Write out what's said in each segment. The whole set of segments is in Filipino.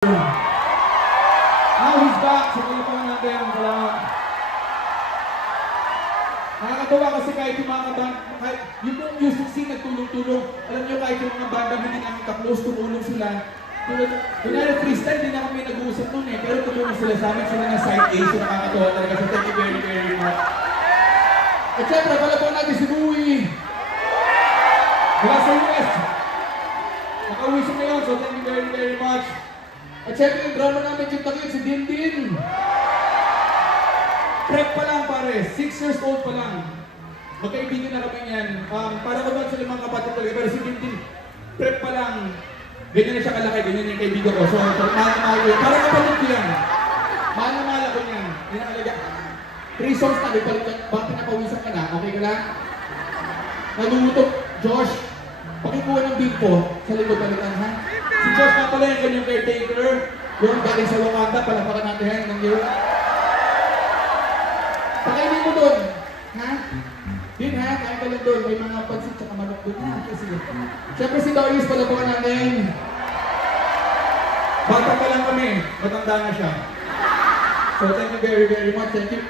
Now he's back. Simulan pa natin. Salamat. Nakakatawa kasi kahit yung mga banda, yung music scene nagtulong-tulong. Alam nyo kahit yung mga banda hindi namin ka-close, tumulong sila. Kunwari freestyle, hindi na kami nag-uusap nun eh. Pero tumulong sila sa amin, sila na side A. So nakakatawa talaga. So thank you very, very much. At syempre, palabaw natin si Louie. Mula sa US. Nakauwi siya ngayon, so thank you very, very much. At syempre yung drama namin yung takit, si Dindin. Prep pa lang pare, 6 years old pa lang. Magkaibigan na kami yan. Para ko ba sila mga kapatid talaga, pero si Dindin, prep pa lang. Ganyan na siya kalaki, ganyan yung kaibigan ko. So mahal na mahal ko yan. Parang kapatid ko yan. Mahal na mahal ako yan. Hindi na talaga. 3 songs na, bakit pinapawisan ka na? Okay ka lang? Nalulutok, Josh. Pakikuha ng beat po sa likod balikan ha. Si Josh na pala yung kanyang caretaker. Yung galing sa Wakanda, palapakan natin ng iyo. Pakainin mo doon. Ha? Din ha, kain ka lang doon. May mga pansit tsaka manok doon ha. Kasi siyempre si Darius, palapakan natin. Bata pa lang kami. Matanda na siya. So thank you very, very much. Thank you.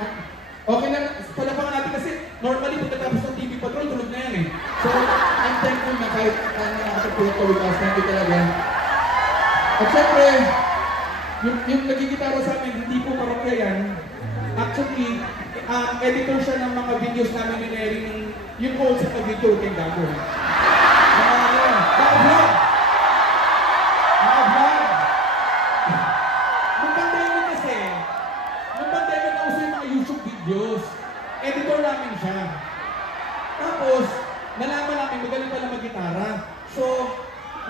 Okay na, palapakan natin kasi normally pagkatapos ng TV Patrol, tulog na yan eh. So, I'm thankful na kahit nakakapulot ko with us. Thank you talaga. At syempre, yung nagigitara sa amin, hindi po parokya yan. Actually, editor siya ng mga videos namin ni Neri, yung whole set of video kay Gago. Mga vlog! Nung pandemic kasi, na uso yung mga YouTube videos. Editor namin siya. Tapos, nalaman namin magaling pala mag-gitara. So,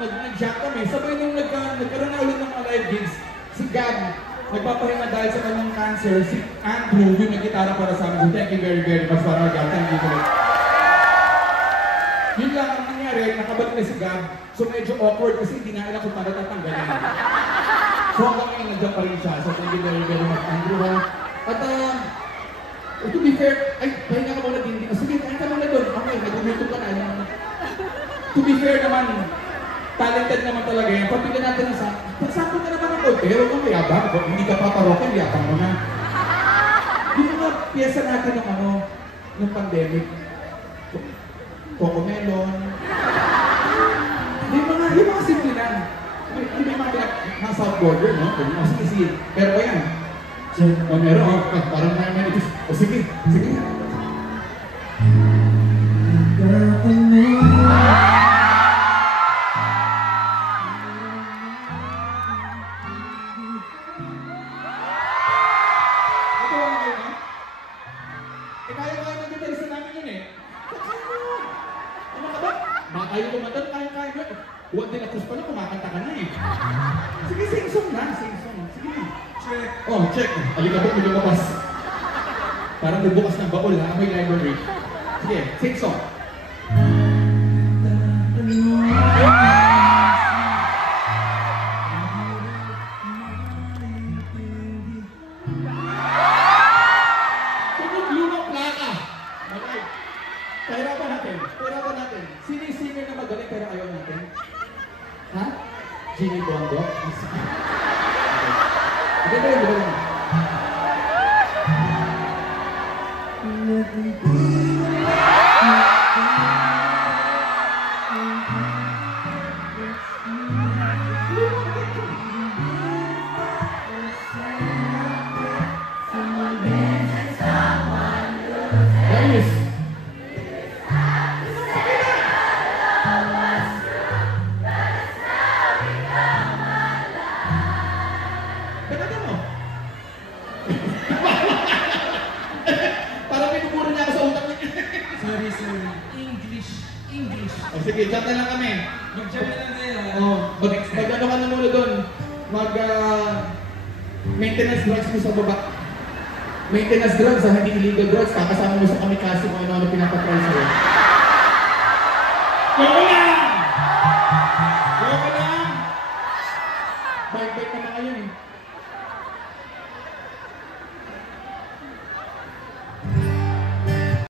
nag-jack kami. Sabay nung nagkaroon na ulit ng mga live gigs, si Gab, nagpapahinga dahil sa kanyang cancer, si Andrew, yung nag-gitara para sa amin. So, thank you very, very much para Gab. Thank you for it. Yun lang ang nangyari, nakabalik na si Gab. So, medyo awkward kasi hindi na alam kung paano tatanggalin. So, hanggang ngayon, nandiyan pa rin siya. So, thank you very, very much, Andrew. At, to be fair, ay, pahinga ka muna din. Sige, pahinga ka muna doon. Okay, nag-YouTube ka na. To be fair naman, talented naman talaga yan. Pagpila natin sa, pagsako ka naman ako, pero kung may abang, hindi ka paparokin, yabang mo na. Yung mga pyesa natin ng pandemic, Coco Melon, yung mga simple lang. Yung mga South Border, no? Sige. Pero ba yan? Meron, parang naman ito. O sige. Kaya nag-gitarista namin yun eh. Ano ka ba? Ayaw kumatan, kaya mo. Huwag din akus pala, kumakanta ka na eh. Sige, sing-song na. Sige na. Check. Oh, check. Alikabot mo lumabas. Parang nagbukas ng baul ha, may library. Sige, sing-song. Pahirapan natin. Sino yung singer na magaling pero ayaw natin? Ha? Jimmy Bongo? Hindi ba yun? English. O sige, chat na lang kami. Mag-chat na lang tayo. Mag-ano ka na muna doon. Maintenance drugs mo sa baba. Maintenance drugs, hindi illegal drugs. Kakasama mo sa kamikasi kung ano-ano pinapatry sa'yo.